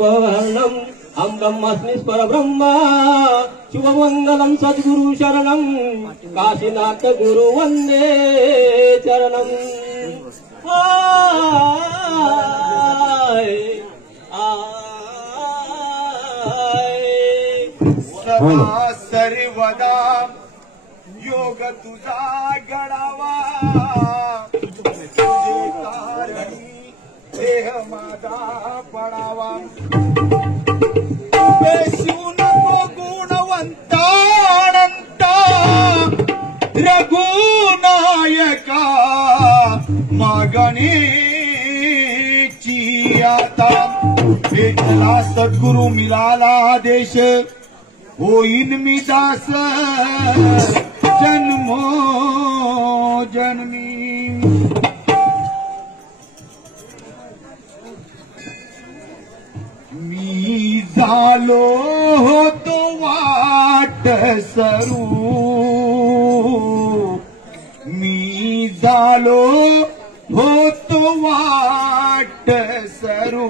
भवर्णम हम ब्रह्मस्मि परब्रह्मा शुभमंगलम सद्गुरु शरणम काशीनाथ गुरु वंदे चरणम। सर्वदा योग तुझा घडावा देह माझा पडावा शिव नको गुणवंता अनंता रघुनायका मागणेची आता भेटला सद्गुरु मिळाला देश होईन मी दास जन्मो जन्मी। मी झालो होतो वाट सरू मी झालो होतो वाट सरू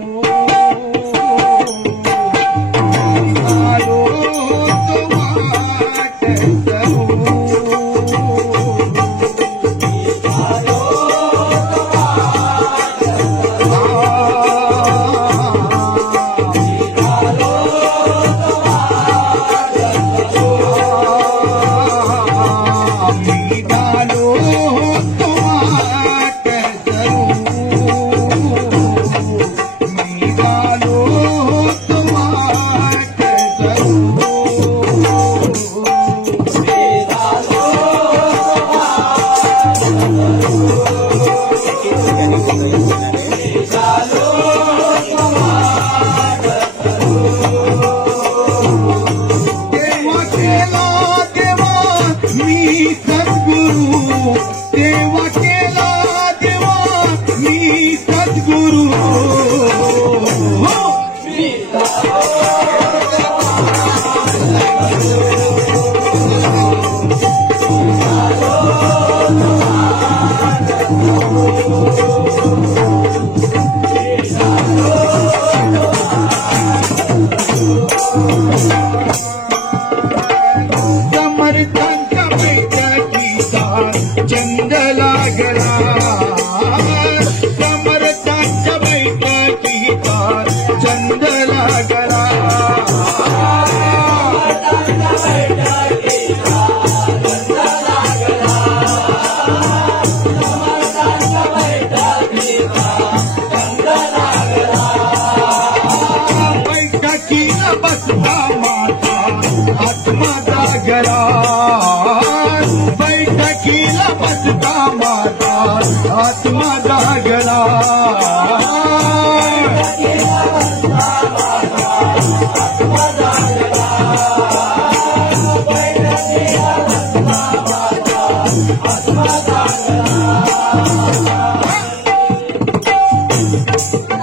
सद्गुरु समर्थांच्या बैठकीचा चंद लागला, समर्थांच्या बैठकीचा चंद लागला, बैठकीला बसला माता आत्मा जागला, बैठकीला बसता माता आत्मा जागला,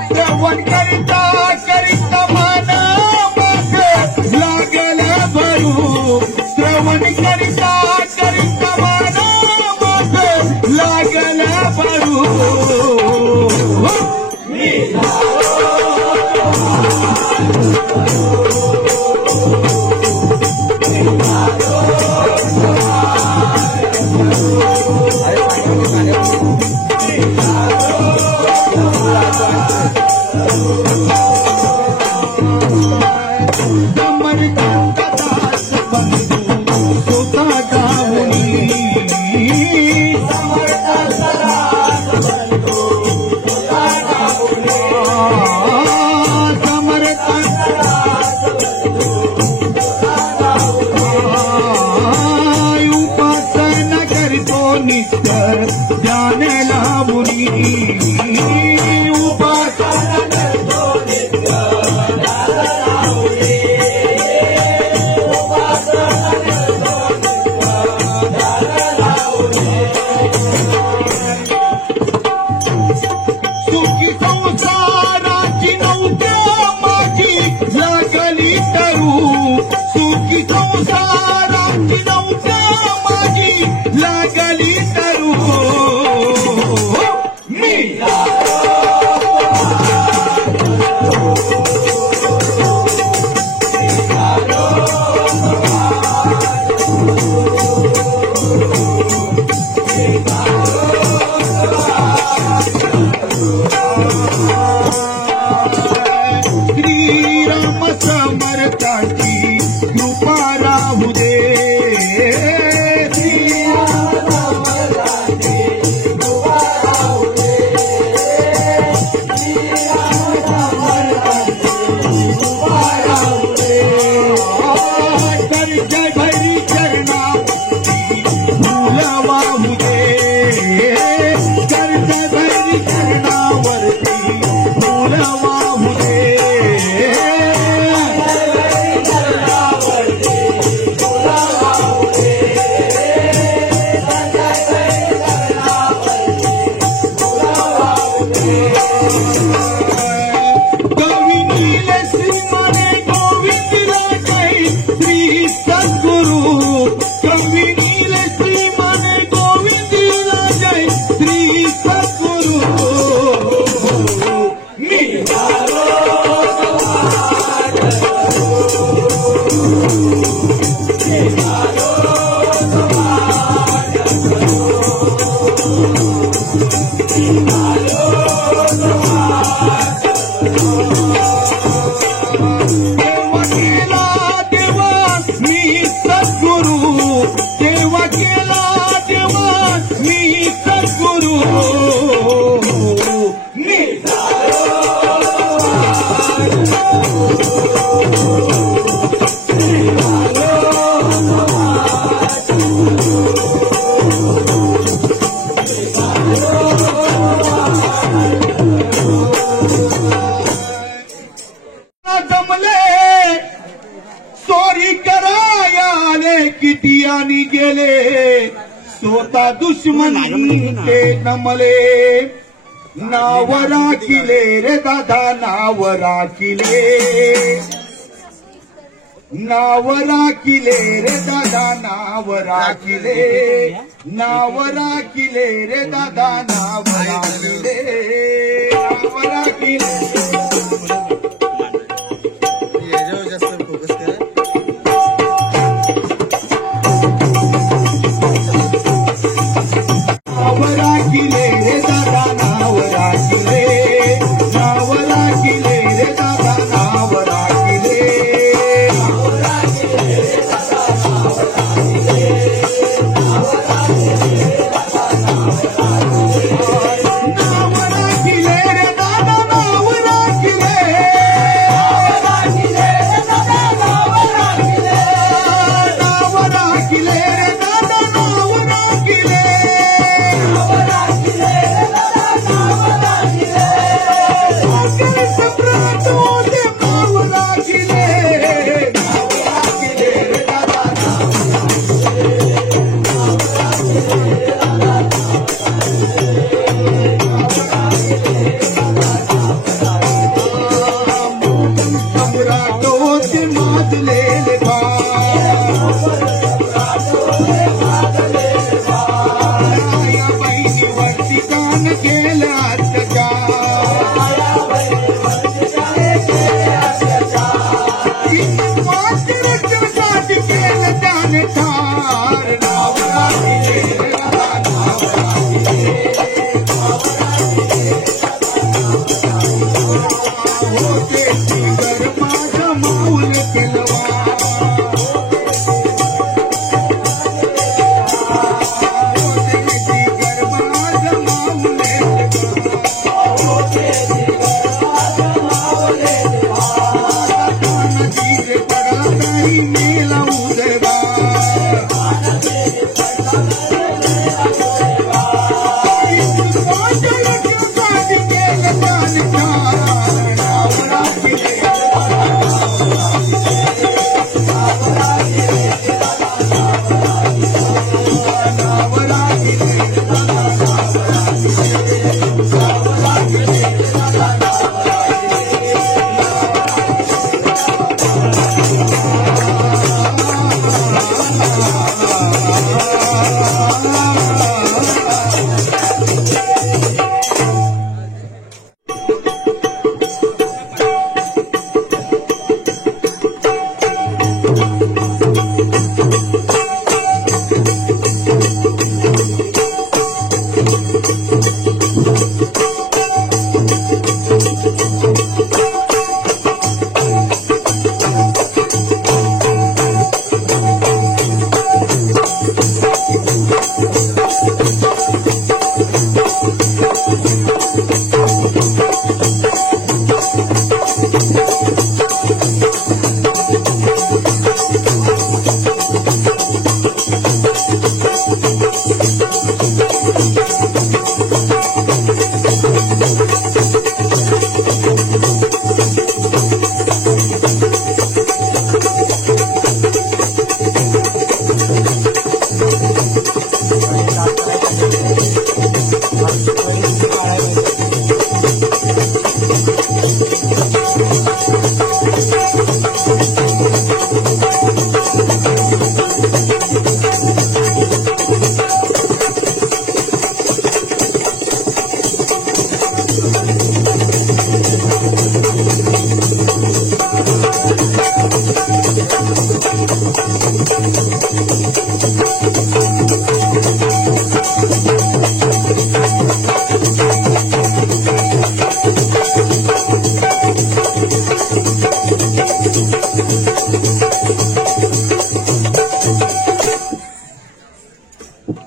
श्रवण करिता करिता मन मग लागल भरू, श्रवण करिता करिता मन मग लागल भरू, समर्थांचा दास बंधू स्वतः गाऊनी, समर्थांचा दास बंधू स्वतः गाऊनी, समर्थांचा दास बंधू स्वतः गाऊनी, उपासना करतो नित्य ध्यान लावूनी, उपासना करतो नित्य सुखी संसाराची नौका माझी लागली तरू, सुखी संसाराची नौका माझी लागली तरू, मी श्रीराम समर्थाची कृपा राहू दे, श्रीराम समर्थाची कृपा राहू दे, श्रीराम समर्थाची कृपा राहू दे, कर्ज भरी चरणावरती फूल वाहू दे, कर्ज भरी चरणावरती फूल वाहू दे, गोविंदीले श्रीमाने गोविंदला जय श्री सद्गुरु, गोविंदीले श्रीमाने गोविंदला जय श्री सद्गुरु, मी देवा केला देवा मी सद्गुरु, देवा केला देवा मी सद्गुरु, मी जमले चोरी करायाले किती आणि गेले, स्वतः दुश्मन ते नमले, नाव राखिले रे दादा नाव राखिले, नाव राखिले रे दादा नाव राखिले नाव राखिले रे दादा नाव राखिले नाव राखिले नाव राखिले रे दादा नाव राखिले नाव राखिले रे दादा नाव राखिले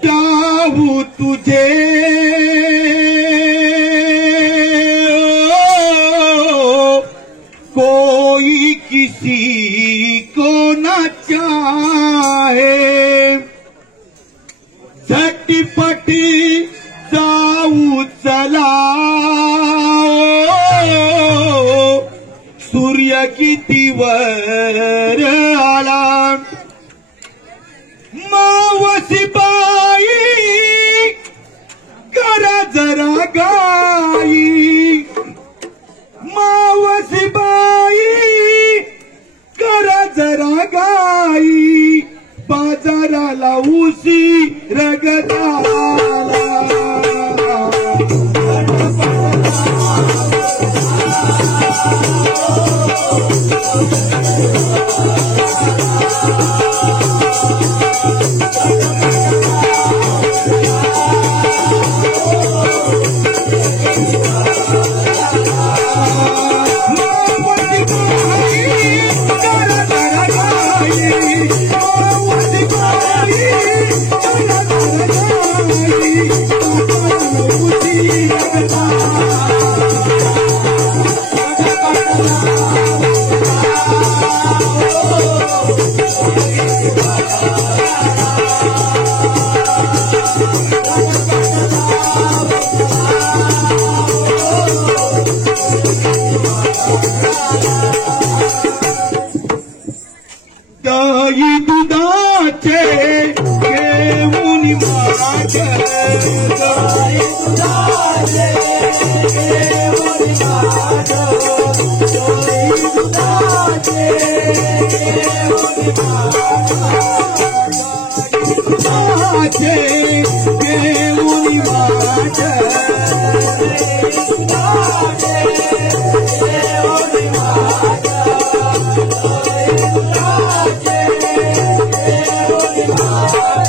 चाहूं तुझे कोई किसी को न चाहे, झटपट जाऊं चला सूर्य कितीवर आला, मावशीबाई करा जरा गाई, मावशीबाई करा जरा बाजाराला उशीर ग झाला. दही दुधाचे घेऊन माझे, दही दुधाचे घेऊन माझे, दही दुधाचे घेऊन माझे, घेऊन माझे, मथुरेची वाट,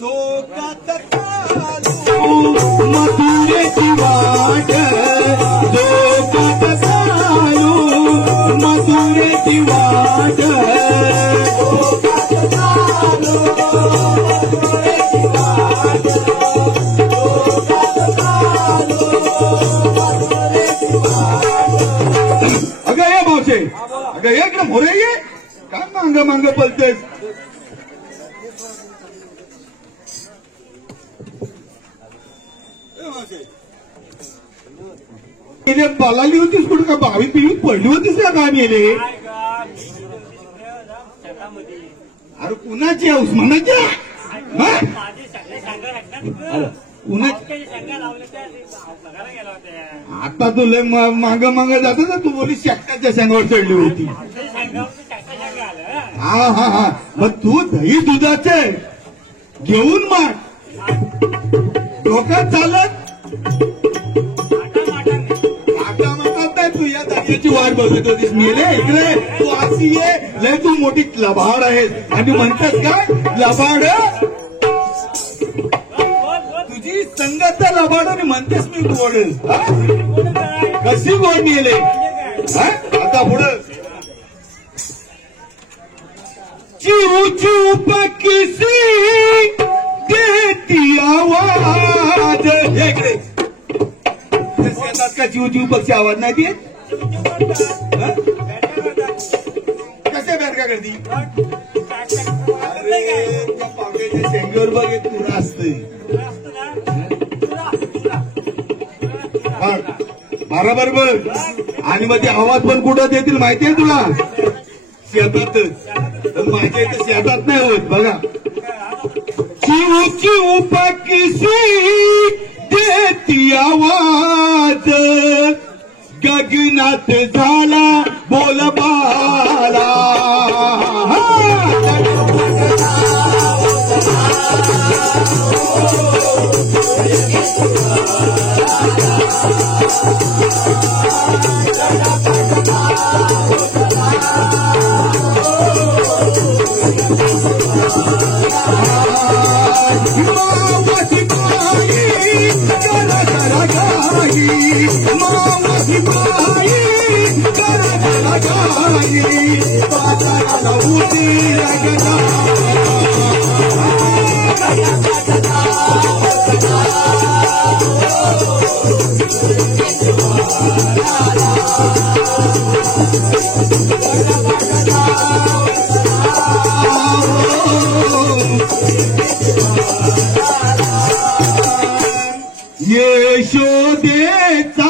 जोकात चालू मथुरेची वाट, जोकात चालू मथुरेची वाट, जोकात चालू मथुरेची वाट. अगं ये मावशे, अगं ये इकडे मोरे ये, काय मांग मांग पलतेस. पळाली होतीस कुठं का बावी पिवी पडली होतीस का काय मेले. अरे कुणाची उस्मानाच्या आता तुला माग माग जात ना तू बोली शेकटाच्या शेंगावर चढली होती. हा हा हा मग तू दही दुधाचे घेऊन माग डोक्यात चालत तू या दह्याची वाट बघत होतीस. मेले इकडे तू अशी ये लय तू मोठी लबाड आहेस आणि म्हणतेस काय लबाड तुझी संगत लबाड आणि म्हणतेस मी गोड. कशी गोड मेले आता पुढं चिऊ चिऊ पक्षी देती आवाज. इकडे शेतात का चिऊ चिऊ पक्षी आवाज नाही देत. कसे बॅरका करती. अरे त्या पावड्याच्या शेंगेवर बघ एक तुरा असतंय. बरोबर बघ आणि मग ते आवाज पण कुठं देतील माहितीये तुला शेतातच. माझ्या इथे शेतात नाही होत बघा. चिऊ चिऊ पक्षी देती आवाज गगनात झाला बोलबाला. यशोदेचा